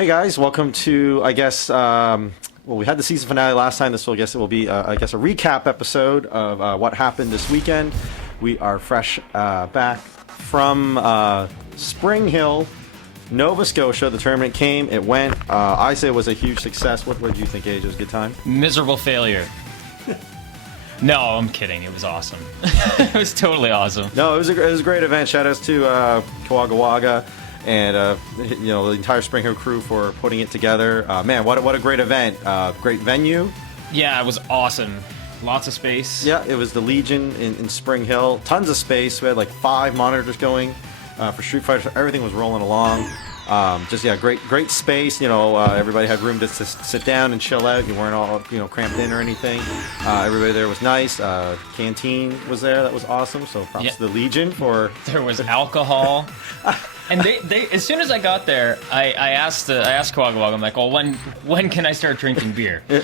Hey guys, welcome to, I guess, well, we had the season finale last time. This will, I guess, it will be, I guess, a recap episode of what happened this weekend. We are fresh back from Springhill, Nova Scotia. The tournament came, it went. I say it was a huge success. What did you think, AJ? It was a good time? Miserable failure. No, I'm kidding. It was awesome. It was totally awesome. No, it was a great event. Shout outs to Wagga Wagga and the entire Springhill crew for putting it together. Man, what a great event! Great venue. Yeah, it was awesome. Lots of space. Yeah, it was the Legion in Springhill. Tons of space. We had like 5 monitors going for Street Fighter. Everything was rolling along. Great space. Everybody had room to sit down and chill out. You weren't all cramped in or anything. Everybody there was nice. Canteen was there. That was awesome. So props to the Legion for. There was alcohol. And they as soon as I got there, I asked Wagga Wagga, I'm like, well, when can I start drinking beer? And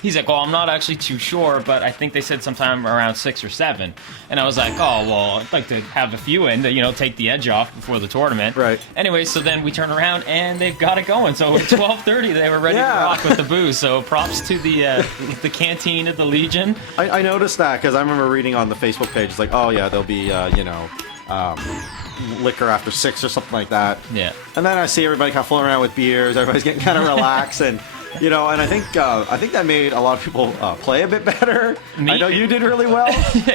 he's like, well, I'm not actually too sure, but I think they said sometime around 6 or 7. And I was like, oh, well, I'd like to have a few in to, take the edge off before the tournament. Right. Anyway, so then we turn around and they've got it going. So at 12:30, they were ready to rock with the booze. So props to the canteen at the Legion. I noticed that because I remember reading on the Facebook page, it's like, oh yeah, there'll be liquor after 6 or something like that. Yeah. And then I see everybody kind of fooling around with beers. Everybody's getting kind of relaxed, and and I think that made a lot of people play a bit better. Me? I know you did really well.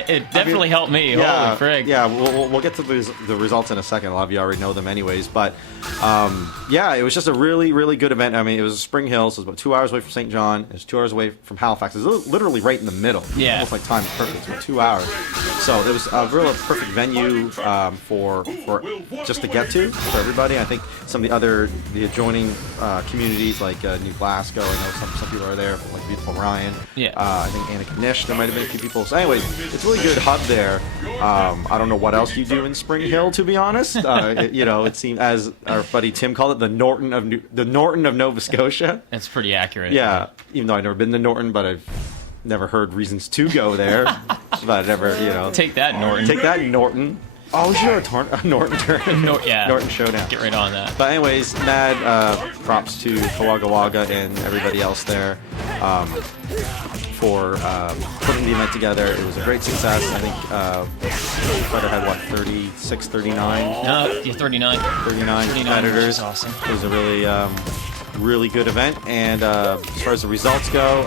It definitely helped me. Yeah, Holy frig. Yeah, we'll get to the results in a second. A lot of you already know them anyways. But it was just a really, really good event. I mean, it was Spring Hill, so it was about 2 hours away from St. John. It was 2 hours away from Halifax. It was literally right in the middle. Yeah. Almost like time perfect. It was about 2 hours. So it was a real perfect venue for just to get to for everybody. I think some of the adjoining communities like New Glasgow, I know some people are there, like beautiful Ryan. Yeah. I think Anna there might have been a few people. So anyways, it's a really good hub there. I don't know what else you do in Spring Hill, to be honest. It seemed, as our buddy Tim called it, the Norton of Nova Scotia. That's pretty accurate. Yeah, even though I've never been to Norton, but I've never heard reasons to go there. But I never, Take that, Norton. Take that, Norton. Oh, we should have a Norton tournament. Norton Showdown. Get right on that. But anyways, mad props to Wagga Wagga and everybody else there for putting the event together. It was a great success. I think Fighter had 36, 39? No, 39. 39 competitors. Awesome. It was a really good event. And as far as the results go,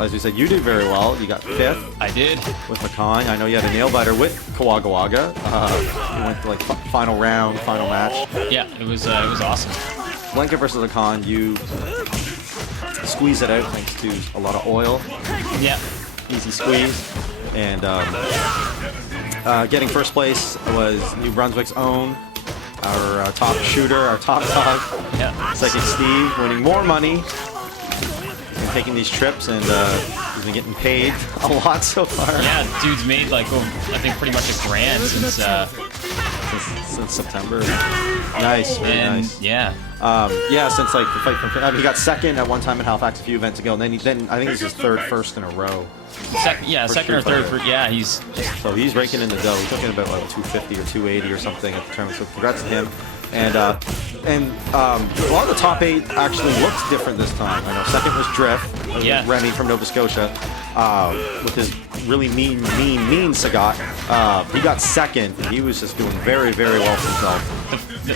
as we said, you did very well. You got 5th. I did. With Hakan. I know you had a nail biter with Wagga Wagga. You went to final round, final match. Yeah, it was awesome. Blanket versus Hakan, you squeeze it out thanks to a lot of oil. Yeah. Easy squeeze. And getting first place was New Brunswick's own, our top shooter, our top dog. Yeah. Psychic Steve, winning more money and taking these trips, and he's been getting paid a lot so far. Yeah, dude's made I think pretty much $1,000 since September. Nice, very nice. Yeah. Since the fight from he got second at one time in Halifax a few events ago, and then I think this is his first in a row. Second or third. He's so he's raking in the dough. He's looking about 250 or 280 or something at the tournament. So congrats to him. And a lot of the top 8 actually looked different this time. I know second was Drift, Remy from Nova Scotia, with his really mean Sagat. He got second, and he was just doing very, very well for himself.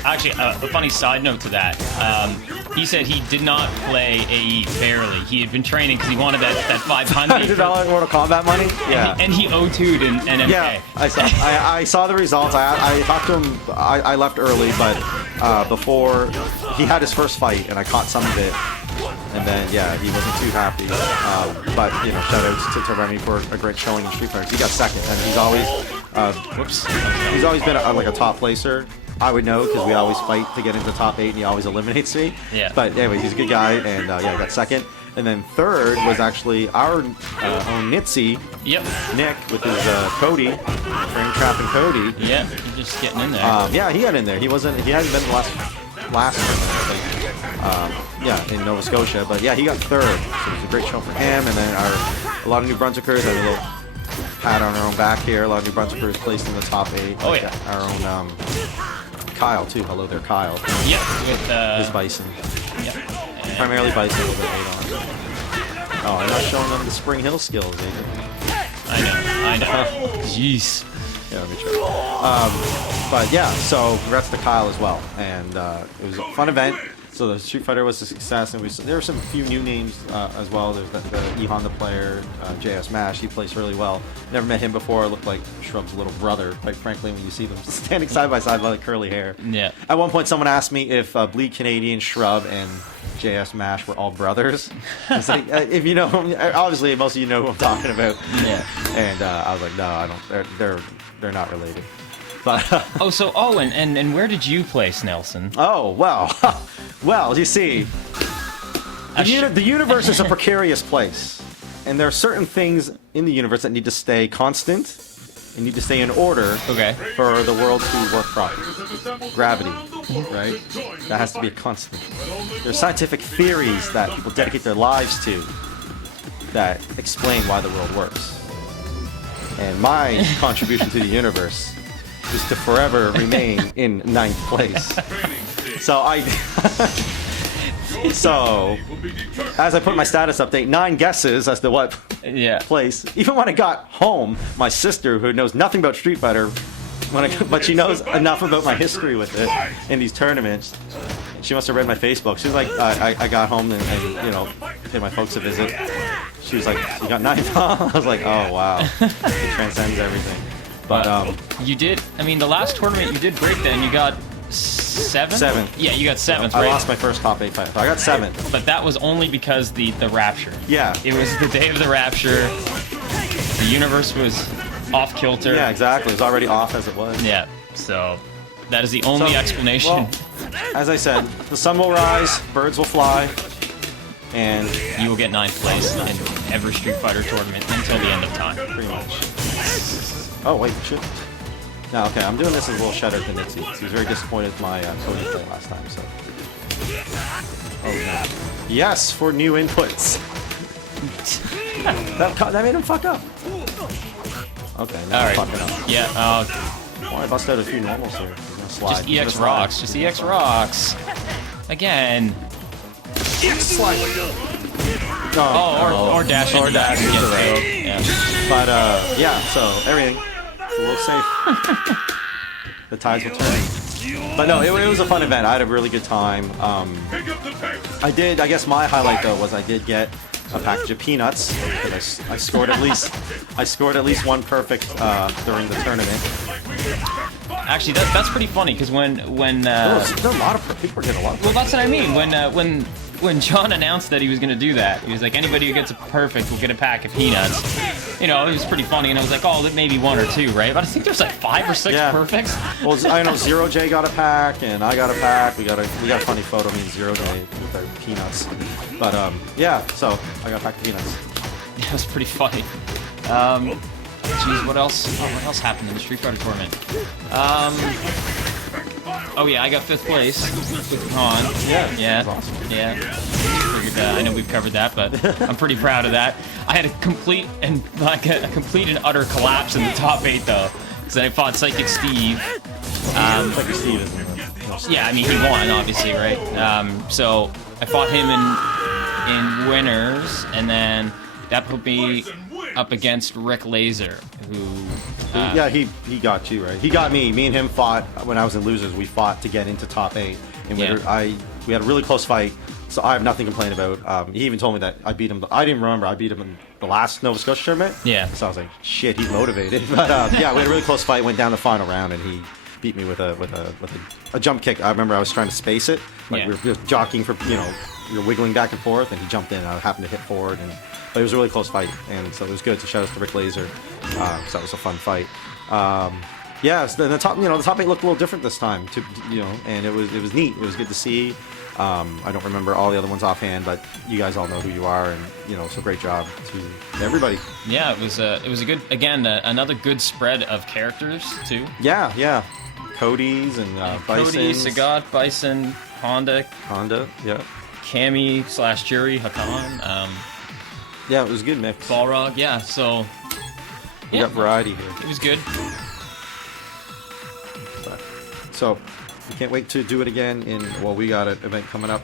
Actually, a funny side note to that. He said he did not play AE fairly. He had been training because he wanted that $500 $100 Mortal Kombat money. Yeah, and he O2'd in MK. Yeah, I saw the results. I talked to him. I left early, but before he had his first fight, and I caught some of it. And then, he wasn't too happy. But shout outs to Remy for a great showing in Street Fighter. He got second, and he's always he's always been a top placer. I would know because we always fight to get into the top 8, and he always eliminates me. Yeah. But anyway, he's a good guy, and he got second. And then third was actually our own Nitsy. Yep. Nick with his Cody, Frame Trap and Cody. Yeah, he's just getting in there. He got in there. He hadn't been the last tournament, in Nova Scotia. But he got third. So it was a great show for him. And then a lot of New Brunswickers had a little pat on our own back here. A lot of New Brunswickers placed in the top 8. Oh, yeah. Our own Kyle too. Hello there, Kyle. Yep, with His Bison. Yep. Primarily Bison, a little bit late on. Oh, I'm not showing them the Springhill skills, I know. Jeez. Yeah, let me try. But yeah, so congrats to Kyle as well, and it was a fun event. So the Street Fighter was a success, and there were some few new names as well. There's the Ehon the player, JS Mash. He plays really well. Never met him before. Looked like Shrub's little brother, quite frankly, when you see them standing side by side with like curly hair. Yeah. At one point, someone asked me if Bleed Canadian, Shrub, and JS Mash were all brothers. It's like, if you know, obviously most of you know who I'm talking about. Yeah. And I was like, no, I don't. They're not related. But and where did you place, Nelson? oh well, well, you see, the universe is a precarious place, and there are certain things in the universe that need to stay constant and need to stay in order. Okay. For the world to work properly. Gravity, right? That has to be a constant. There's scientific theories that people dedicate their lives to that explain why the world works. And my contribution to the universe is to forever remain in 9th place. So as I put my status update, 9 guesses as to what place. Even when I got home, my sister, who knows nothing about Street Fighter, but she knows enough about my history with it in these tournaments, she must have read my Facebook. She was like, I got home and you know, paid my folks a visit. She was like, you got 9? I was like, oh wow, it transcends everything. But you did. I mean, the last tournament you did great. Then you got 7. 7. Yeah, you got 7th. I right? lost my first top 8 fight. So I got 7th. But that was only because the Rapture. Yeah. It was the day of the Rapture. The universe was off kilter. Yeah, exactly. It was already off as it was. Yeah. So that is the only explanation. Well, as I said, the sun will rise, birds will fly, and you will get 9th place in every Street Fighter tournament until the end of time. Pretty much. Oh wait, shit. No, okay, I'm doing this as a little shout out to Nitzy. He was very disappointed with my coding play last time, so. Oh no. Yes, for new inputs. that made him fuck up. Okay, now I'm fucking up. Yeah. Well, I bust out a few normals here. Slide. Just EX rocks. Just EX rocks. Again. EX slide. Or dash. Or dash. Yeah. But yeah. So everything. We're safe. The tides will turn. But no, it was a fun event. I had a really good time. I guess my highlight though was I did get a package of peanuts because I scored at least one perfect during the tournament. Actually, that's pretty funny because when there are a lot of people getting a lot. Well, that's what I mean. When John announced that he was gonna do that, he was like, anybody who gets a perfect will get a pack of peanuts. You know, it was pretty funny, and I was like, oh, maybe 1 or 2, right? But I think there's like 5 or 6 perfects. Well, I know Zero J got a pack, and I got a pack. We got a funny photo of me and Zero J with our peanuts. But yeah, so I got a pack of peanuts. That was pretty funny. Jeez, what else? Oh, what else happened in the Street Fighter tournament? Oh yeah, I got 5th place with Hakan. Yeah. That was awesome. Yeah. Figured, I know we've covered that, but I'm pretty proud of that. I had a complete and utter collapse in the top 8 though, because I fought Psychic Steve. Psychic Steve is yeah, I mean he won obviously, right? So I fought him in winners, and then that put me up against Rick Laser, who. Yeah, he got you, right? He got me. Me and him fought when I was in losers. We fought to get into top 8, and we had a really close fight. So I have nothing to complain about. He even told me that I beat him. I didn't remember. I beat him in the last Nova Scotia tournament. Yeah. So I was like, shit, he's motivated. But yeah, we had a really close fight. Went down the final round, and he beat me with a jump kick. I remember I was trying to space it. Like we were jockeying for, you know, you're wiggling back and forth, and he jumped in. And I happened to hit forward, but it was a really close fight, and so it was good. So shout out to Rick Laser. So that was a fun fight. Yeah, so the top 8 looked a little different this time, and it was neat. It was good to see. I don't remember all the other ones offhand, but you guys all know who you are, and so great job to everybody. Yeah, it was a good, again, another good spread of characters too. Yeah. Cody's and Bison. Cody, Sagat, Bison, Honda, yeah. Cammy/Jury, Hakan. Yeah, it was a good mix. Balrog, yeah. So we got variety here. It was good. So we can't wait to do it again well, we got an event coming up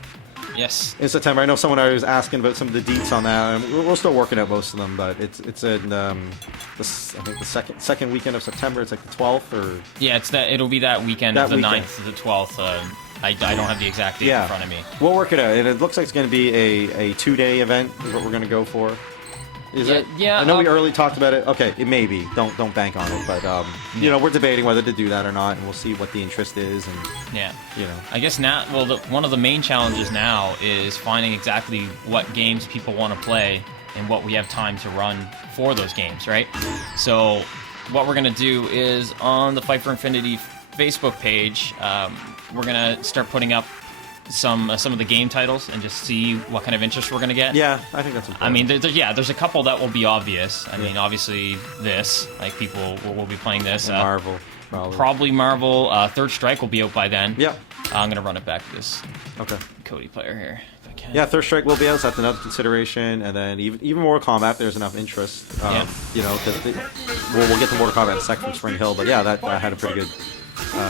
Yes. in September. I know someone was asking about some of the deets on that, and we're still working out most of them, but it's in I think the second weekend of September. It's like the 12th or Yeah, it'll be that weekend That of the weekend. 9th to the 12th. I don't have the exact date in front of me. We'll work it out, and it looks like it's going to be a 2-day event is what we're going to go for. Is it? Yeah. I know we early talked about it. Okay, it may be. Don't bank on it, but you know, we're debating whether to do that or not, and we'll see what the interest is, and Yeah. you know. I guess now, well, one of the main challenges now is finding exactly what games people want to play and what we have time to run for those games, right? So what we're going to do is on the Fight for Infinity Facebook page, we're going to start putting up some of the game titles and just see what kind of interest we're going to get. Yeah, I think that's important. I mean, there's a couple that will be obvious. I mean, obviously this, like people will be playing this. And Marvel, probably. Probably Marvel. Third Strike will be out by then. Yeah. I'm going to run it back to this Okay. Cody player here, if I can. Yeah, Third Strike will be out, so that's another consideration, and then even Mortal Kombat, there's enough interest. You know, because we'll get to Mortal Kombat in a sec from Springhill, but yeah, that had a pretty good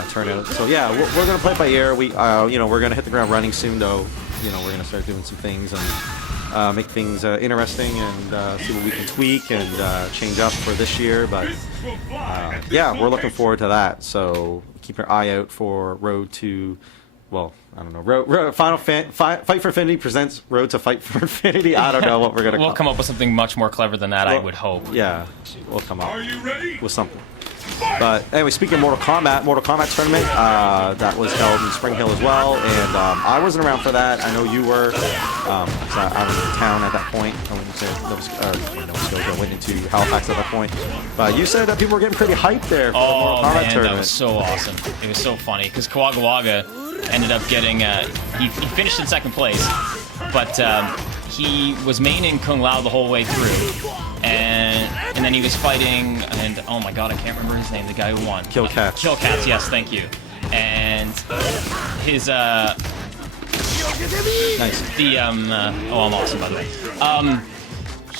turnout. So yeah, we're gonna play it by ear. We you know, we're gonna hit the ground running soon, though. You know, we're gonna start doing some things and make things interesting and see what we can tweak and change up for this year. But yeah, we're looking forward to that. So keep your eye out for Road to. Well, I don't know. Fight for Infinity presents Road to Fight for Infinity. I don't know what we're gonna. We'll come up with something much more clever than that, I would hope. Yeah, we'll come up with something. But anyway, speaking of Mortal Kombat tournament, that was held in Springhill as well, and I wasn't around for that. I know you were. I was in town at that point. I went into Halifax at that point. But you said that people were getting pretty hyped there for the Mortal Kombat tournament. That was so awesome. It was so funny because Kawaga ended up getting. He finished in second place, but he was maining Kung Lao the whole way through. And then he was fighting, and oh my god, I can't remember his name, the guy who won. Kill Cats. Kill Cats, yes, thank you. And his, Nice. I'm awesome, by the way.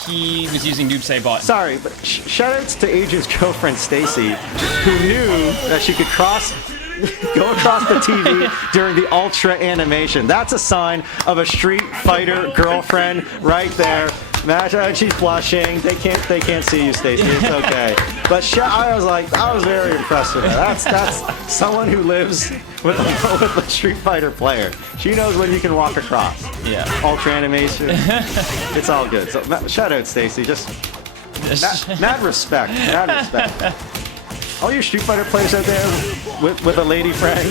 He was using Noob Saibot. Sorry, but shoutouts to Adrian's girlfriend, Stacy, who knew that she could go across the TV during the Ultra animation. That's a sign of a Street Fighter girlfriend right there. Imagine she's blushing. They can't see you, Stacy. It's okay. But I was very impressed with her. That's someone who lives with a Street Fighter player. She knows when you can walk across. Yeah. Ultra animation. It's all good. So shout out, Stacy. Just mad respect. Mad respect. All you Street Fighter players out there with a lady friend,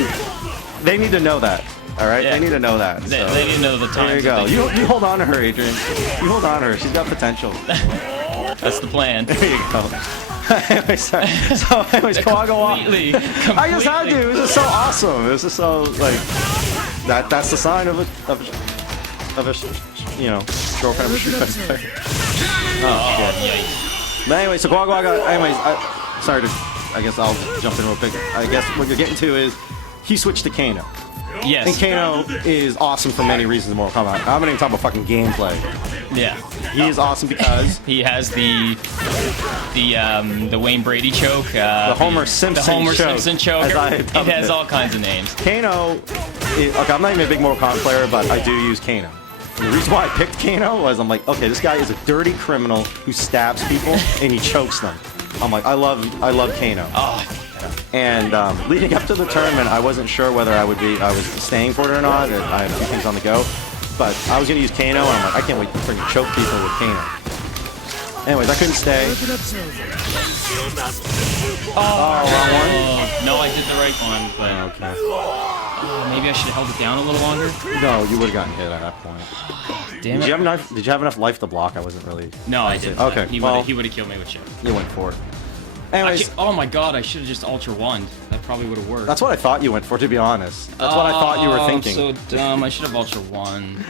they need to know that. All right, Yeah. they need to know that. They need to know the time. There you go. You hold on to her, Adrian. You hold on to her. She's got potential. That's the plan. There you go. Anyways, Kawaga. Completely. I just had to. It was just so awesome. It was just so like that's the sign of a you know, girlfriend of a Street Fighter player. Oh, yikes. But anyway, so Kawaga. Anyways, sorry to. I guess I'll jump in real quick. I guess what you're getting to is he switched to Kano. Yes. And Kano is awesome for many reasons in Mortal Kombat. I'm not even talking about fucking gameplay. Yeah. He is awesome because he has the Wayne Brady choke, the Homer Simpson choke. It has all kinds of names. Kano, okay, I'm not even a big Mortal Kombat player, but I do use Kano. And the reason why I picked Kano was I'm like, okay, this guy is a dirty criminal who stabs people and he chokes them. I'm like, I love Kano. Oh. And leading up to the tournament, I wasn't sure whether I was staying for it or not. I had a few things on the go. But I was going to use Kano, and I'm like, I can't wait to freaking choke people with Kano. Anyways, I couldn't stay. Oh, wrong one? No, I did the right one, but Okay. maybe I should have held it down a little longer. No, you would have gotten hit at that point. Damn Did it. you have enough life to block? I wasn't really... No, I didn't. Okay, He well, would have killed me with shit. you went for it. Anyways, Oh my god, I should have just Ultra One. That probably would have worked. that's what I thought you went for, to be honest. That's what I thought you were thinking. I'm so dumb. I should have Ultra One.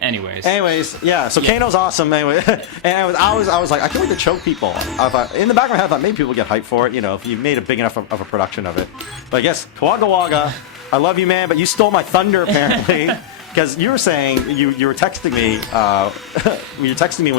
Anyways, yeah. So Kano's awesome. Anyway, and I was like, I can't wait to choke people. I thought, in the back of my head, I thought maybe people get hyped for it. You know, if you made a big enough of a production of it. But I guess Kawaga, I love you, man, but you stole my thunder apparently. Because you were saying you were texting me,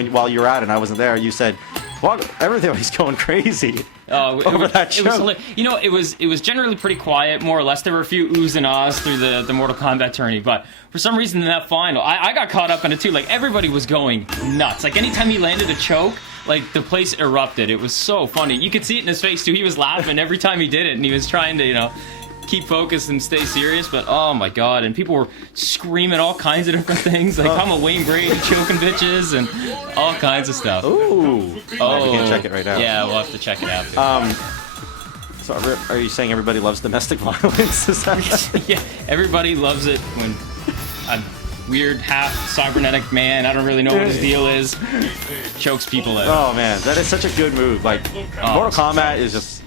while you were at it and I wasn't there. You said Everybody's going crazy. Over that choke. It was generally pretty quiet, more or less. There were a few oohs and ahs through the Mortal Kombat tourney, but for some reason in that final, I got caught up in it too. Like, everybody was going nuts. Like, anytime he landed a choke, like, the place erupted. It was so funny. You could see it in his face too. He was laughing every time he did it, and he was trying to, keep focused and stay serious, but oh my god, and people were screaming all kinds of different things, like I'm a Wayne Brady choking bitches and all kinds of stuff. Ooh. Oh, we can check it right now. Yeah, we'll have to check it out. So are you saying everybody loves domestic violence? Is that Yeah, everybody loves it when a weird half cybernetic man, I don't really know what his deal is, chokes people out. Oh man, that is such a good move. Like, Mortal Kombat is just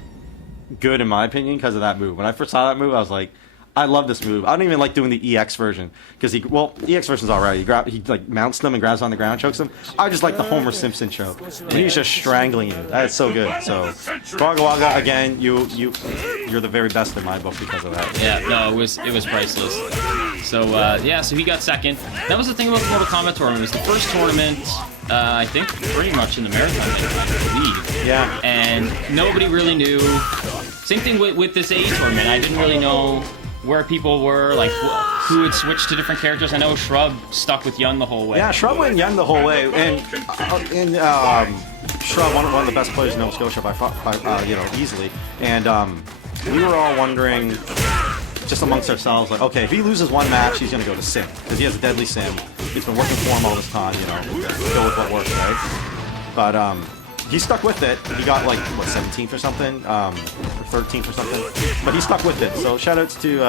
good in my opinion because of that move. When I first saw that move, I was like, I love this move. I don't even like doing the EX version because EX version's alright. He like mounts them and grabs on the ground, chokes them. I just like the Homer Simpson choke. And he's just strangling you. That's so good. So Wagga Wagga, again, you're the very best in my book because of that. Yeah, no, it was priceless. So so he got second. That was the thing about the Mortal Kombat tournament. It was the first tournament, I think, pretty much in the maritime division, I believe. Yeah. And nobody really knew. Same thing with this A tournament. I didn't really know where people were, like who had switched to different characters. I know Shrub stuck with Yun the whole way. Yeah, Shrub went Yun the whole way, and Shrub, one of the best players in Nova Scotia by easily. And we were all wondering, just amongst ourselves, like, okay, if he loses one match, he's gonna go to Sim because he has a deadly Sim. He's been working for him all this time, go with what works, right? But he stuck with it. He got like 17th or something, or 13th or something. But he stuck with it. So shoutouts to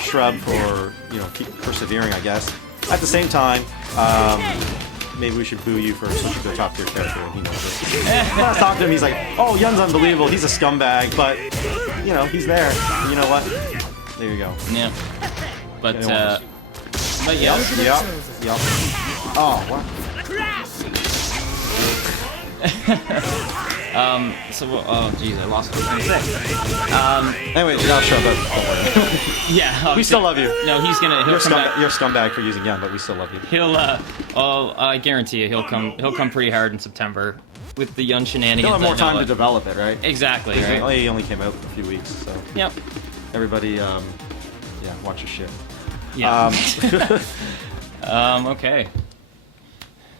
Shrub for keep persevering, I guess. At the same time, maybe we should boo you for switching to a top tier character, and he knows it. When I talked to him, he's like, "Oh, Yun's unbelievable. He's a scumbag, but he's there. You know what? There you go." Yeah. But Yep. Oh, what? Oh jeez, I lost what I was gonna say. Anyway, you're not sure about it. Yeah, we still love you. No, he'll come back. You're a scumbag for using Yun, but we still love you. I guarantee you, he'll come pretty hard in September with the Yun shenanigans. He'll have more time to develop it, right? Exactly. Right? He only came out for a few weeks, so. Yep. Everybody, watch your shit. Yeah. Okay.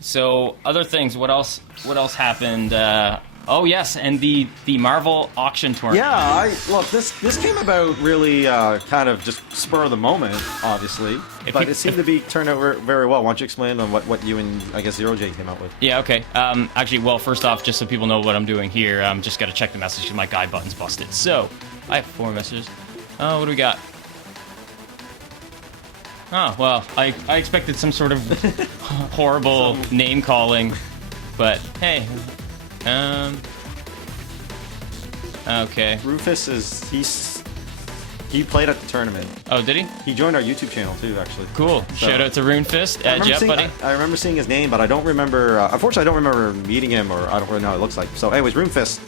So other things. What else happened? Oh yes, and the Marvel auction tournament. Yeah, look, this came about really kind of just spur of the moment, obviously, but it seemed to be turned out very well. Why don't you explain on what you and I guess Zero J came up with? Yeah, okay. Actually, well, first off, just so people know what I'm doing here, just got to check the message because my guide button's busted. So I have 4 messages. Oh, what do we got? Oh, well, I expected some sort of horrible name calling, but hey, okay. Rufus he played at the tournament. Oh, did he? He joined our YouTube channel too, actually. Cool. So, shout out to Runefist. Jeff, buddy. I remember seeing his name, but I don't remember. Unfortunately, I don't remember meeting him, or I don't really know what it looks like. So, anyways, Runefist.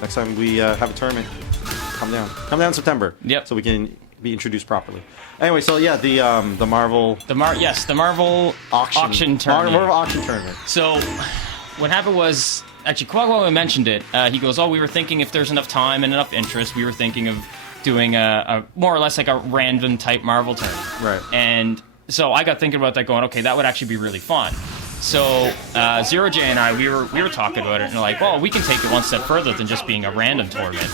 Next time we have a tournament, come down in September. Yep. So we can be introduced properly. Anyway, so yeah, the Marvel. The Marvel auction tournament. Marvel auction tournament. So, what happened was, actually, Quagwa mentioned it. He goes, "Oh, we were thinking if there's enough time and enough interest, we were thinking of doing a more or less like a random type Marvel tournament." Right. And so I got thinking about that, going, okay, that would actually be really fun. So Zero J and I, we were talking about it, and like, well, we can take it one step further than just being a random tournament.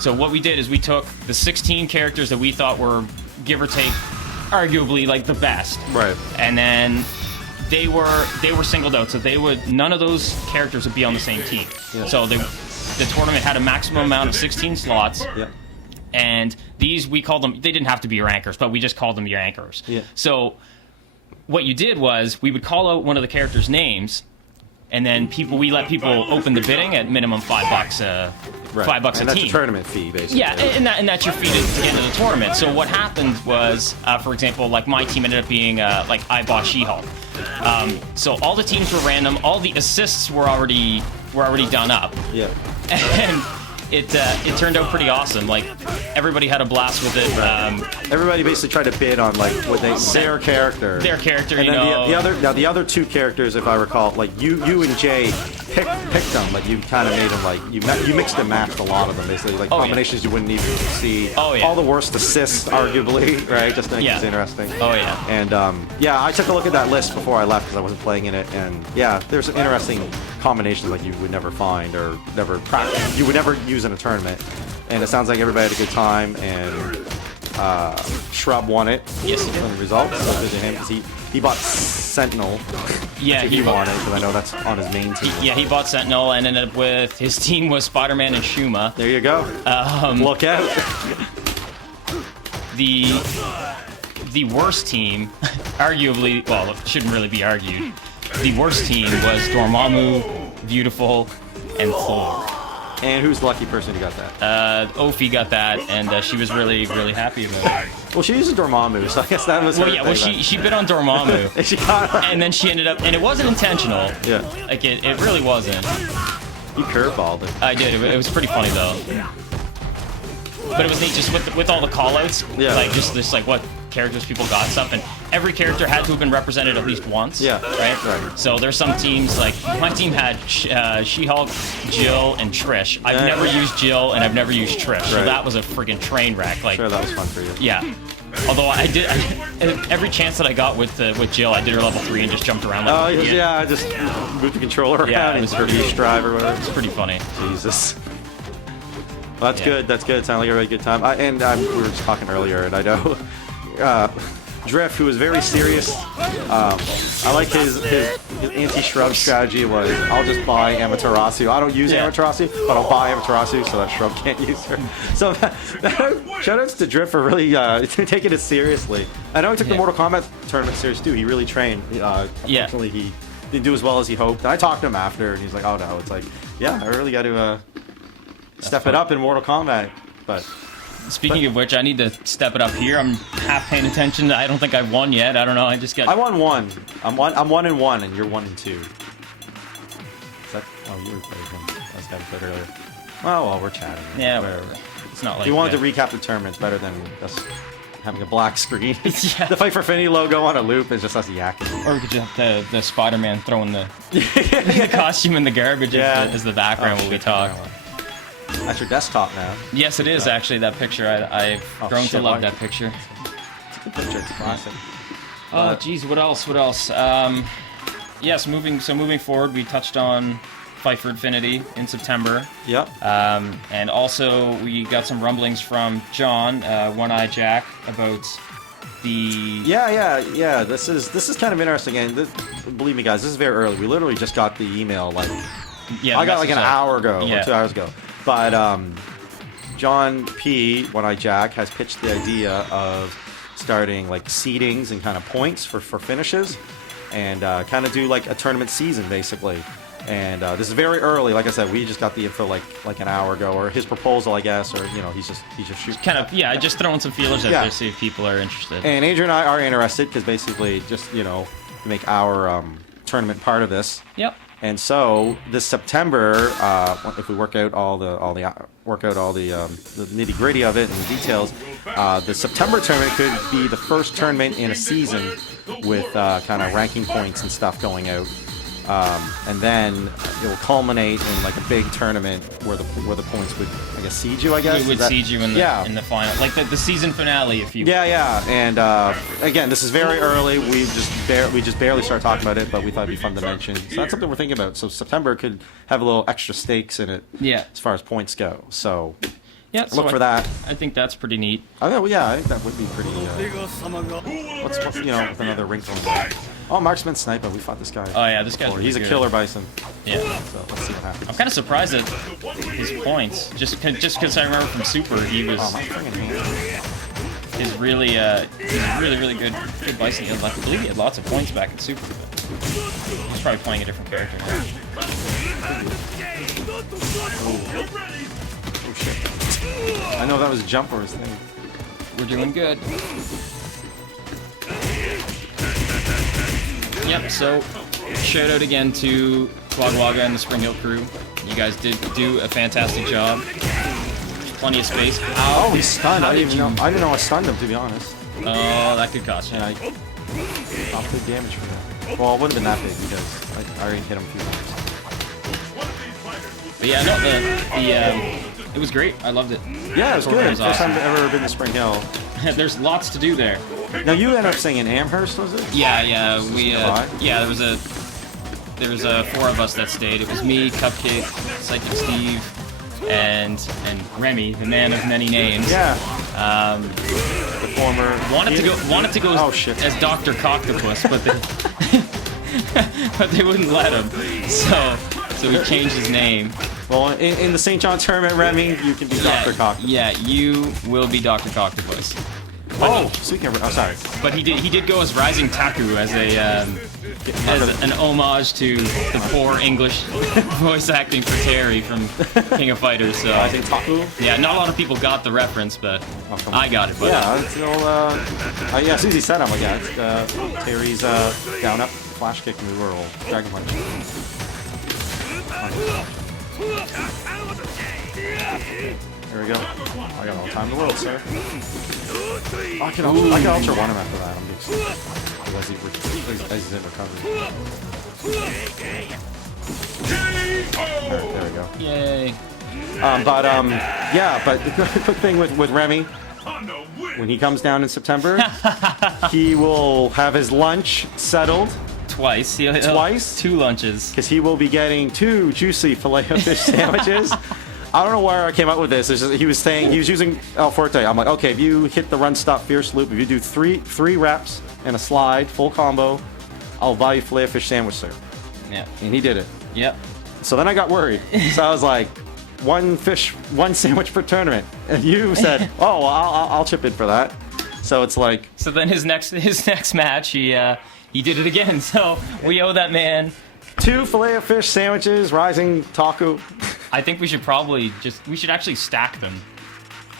So what we did is we took the 16 characters that we thought were, give or take, arguably like the best. Right. And then they were singled out, so none of those characters would be on the same team. Yeah. So the tournament had a maximum amount of 16 slots. Yeah. And these, we called them, they didn't have to be your anchors, but we just called them your anchors. Yeah. So what you did was we would call out one of the characters' names, and then we let people open the bidding at minimum $5 $5 a team. And that's a tournament fee, basically. Yeah, and that's your fee to get into the tournament. So what happened was, for example, like my team ended up being like I bought She-Hulk. So all the teams were random. All the assists were already done up. Yeah. And it turned out pretty awesome. Like, everybody had a blast with it. Everybody basically tried to bid on like their character. Their character, and then the other 2 characters, if I recall, like you and Jay picked them, but you kind of made them like you mixed and matched a lot of them, basically, like combinations you wouldn't even see. Oh yeah. All the worst assists, arguably, right? Just to make things interesting. Oh yeah. And yeah, I took a look at that list before I left because I wasn't playing in it, and yeah, there's some interesting combinations like you would never find or never practice. You would never use in a tournament. And it sounds like everybody had a good time, and Shrub won it. Yes, he did. From the results. So good to him because he bought Sentinel. Yeah, he won it because I know that's on his main team. He bought Sentinel and ended up with his team was Spider-Man and Shuma. There you go. Look out. The worst team, arguably, well, it shouldn't really be argued. The worst team was Dormammu, Beautiful, and Thor. And who's the lucky person who got that? Ophi got that, and she was really, really happy about it. Well, she uses Dormammu, so I guess that was her thing, well, she bid on Dormammu. And she got and then she ended up, and it wasn't intentional. Yeah. Like, it really wasn't. You curveballed it. I did. It was pretty funny, though. But it was neat just with all the callouts. Yeah. Like, just like what characters people got stuff, and every character had to have been represented at least once. Yeah. Right? So there's some teams, like, my team had She-Hulk, Jill, and Trish. I've never used Jill, and I've never used Trish. So that was a friggin' train wreck. Like, Sure, that was fun for you. Yeah. Although I every chance that I got with Jill, I did her level 3 and just jumped around. Like, yeah, I just moved the controller around and sort of each drive or whatever. It's pretty funny. Jesus. Well, that's good. That's good. It sounded like a really good time. We were just talking earlier, and I know Drift, who was very serious. I like his anti-shrub strategy was, I'll just buy Amaterasu. I don't use Amaterasu, but I'll buy Amaterasu so that Shrub can't use her. So shoutouts to Drift for really taking it seriously. I know he took the Mortal Kombat tournament serious too. He really trained. Unfortunately, he didn't do as well as he hoped. And I talked to him after, and he's like, "Oh no, it's like, yeah, I really got to step it up in Mortal Kombat." But speaking of which, I need to step it up here. I'm half paying attention. I don't think I've won yet. I don't know. I just got. I won one. I'm 1-1, and you're 1-2. Is that? Oh, you were playing him. I was going to play earlier. Well, we're chatting. Yeah, whatever. It's not like. You wanted to recap the tournament. It's better than us having a black screen. The Fight for Finny logo on a loop is just us yakking. Or we could just have the Spider-Man throwing the costume in the garbage as the background while we talk. That's your desktop now. Yes, it is actually that picture. I've grown to love that picture. It's a good picture. It's classic. Oh, geez, what else? Yes, moving forward, we touched on Fight for Infinity in September. Yep. And also we got some rumblings from John, One Eye Jack, about the. Yeah. This is kind of interesting, and believe me, guys, this is very early. We literally just got the email I got like an hour ago or 2 hours ago. But John P, One Eye Jack, has pitched the idea of starting like seedings and kind of points for finishes, and kind of do like a tournament season basically. And this is very early. Like I said, we just got the info like an hour ago, or his proposal, I guess, or he's just shooting. Kind of just throwing some feelers out there to see if people are interested. And Andrew and I are interested because basically just make our tournament part of this. Yep. And so this September, if we work out all the nitty gritty of it and the details, the September tournament could be the first tournament in a season with kind of ranking points and stuff going out, and then it will culminate in like a big tournament where the points would, I guess, seed you. I guess we would seed you in the final, like the season finale, if you. Yeah. And again, this is very early. We just barely started talking about it, but we thought it'd be fun to mention. So that's something we're thinking about. So September could have a little extra stakes in it. Yeah. As far as points go. So. Yeah. Look for that. I think that's pretty neat. I think that would be pretty. What's with another wrinkle in there. Oh, Marksman Sniper. We fought this guy. Oh yeah, this guy's. He's a killer bison. Yeah. So let's see what happens. I'm kind of surprised at his points, just because I remember from Super he was. Oh, my friggin' hand. He's really good bison. I believe he had lots of points back in Super. He's probably playing a different character now. Oh shit. I know that was Jump or his thing. We're doing good. Yep, so shout out again to Wagga Wagga and the Springhill crew. You guys did do a fantastic job. Plenty of space. Oh, he's stunned. I didn't know I stunned him, to be honest. Oh, that could cost you. Yeah, not big damage for that. Well, it wouldn't have been that big because I already hit him a few times. But yeah, no, it was great. I loved it. Yeah, it was good. Program was First time awesome. I've ever been to Spring Hill. There's lots to do there. Now you ended up staying in Amherst, was it? Yeah, we nearby? yeah, there was 4 of us that stayed. It was me, Cupcake, Psychic Steve, and Remy, the man of many names. Yeah. The former wanted to go oh, shit. as Dr. Coctopus, but they but they wouldn't let him. So he changed his name. Well, in the St. John tournament, Remy, you can be Dr. Cock. Yeah, you will be Dr. Coctopus. Oh, speaking of, sorry. But he did go as Rising Taku as an homage to the poor English voice acting for Terry from King of Fighters. So Rising Taku? Yeah, not a lot of people got the reference, but I got it. But yeah, it's all, yeah, as soon as he said, I'm like, yeah, it's, Terry's down up flash kick move or dragon punch. Here we go. I got all the time in the world, sir. I can Ultra One him after that. I'm just as he's in recovery. There we go. Yay. Yeah, but the quick thing with Remy, when he comes down in September, he will have his lunch settled. Twice. Twice? 2 lunches. Because he will be getting 2 juicy filet of fish sandwiches. I don't know where I came up with this. It's just, he was using El Forte. I'm like, okay, if you hit the run stop fierce loop, if you do three reps and a slide, full combo, I'll buy you filet of fish sandwich, sir. Yeah. And he did it. Yep. So then I got worried. So I was like, 1 sandwich per tournament. And you said, oh, well, I'll chip in for that. So it's like. So then his next match, he did it again. So we owe that man 2 filet of fish sandwiches, Rising Taku. I think we should actually stack them.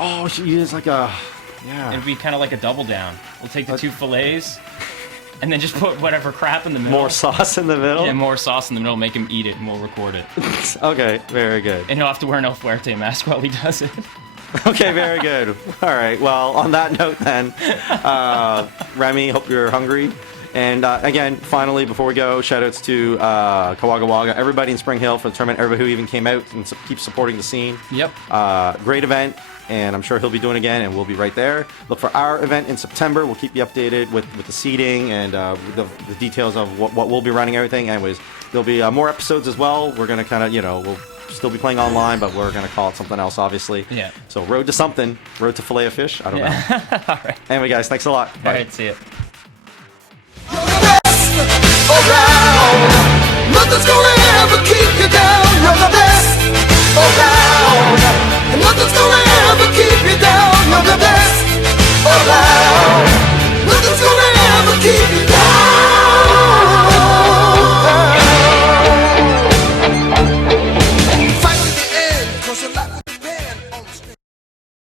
Oh, she is like a, yeah. It'd be kind of like a double down. We'll take the 2 fillets, and then just put whatever crap in the middle. More sauce in the middle? Yeah, more sauce in the middle, make him eat it, and we'll record it. Okay, very good. And he'll have to wear an El Fuerte mask while he does it. Okay, very good. All right, well, on that note then, Remy, hope you're hungry. And again, finally, before we go, shoutouts to Wagga Wagga, everybody in Spring Hill for the tournament, everybody who even came out and keeps supporting the scene. Yep. Great event, and I'm sure he'll be doing it again, and we'll be right there. Look for our event in September. We'll keep you updated with the seating and the details of what we'll be running, everything. Anyways, there'll be more episodes as well. We're going to kind of, we'll still be playing online, but we're going to call it something else, obviously. Yeah. So road to something. Road to filet of fish. I don't know. All right. Anyway, guys, thanks a lot. Bye. All right, see ya. Around. Nothing's gonna ever keep you down. You're the best around. And nothing's gonna ever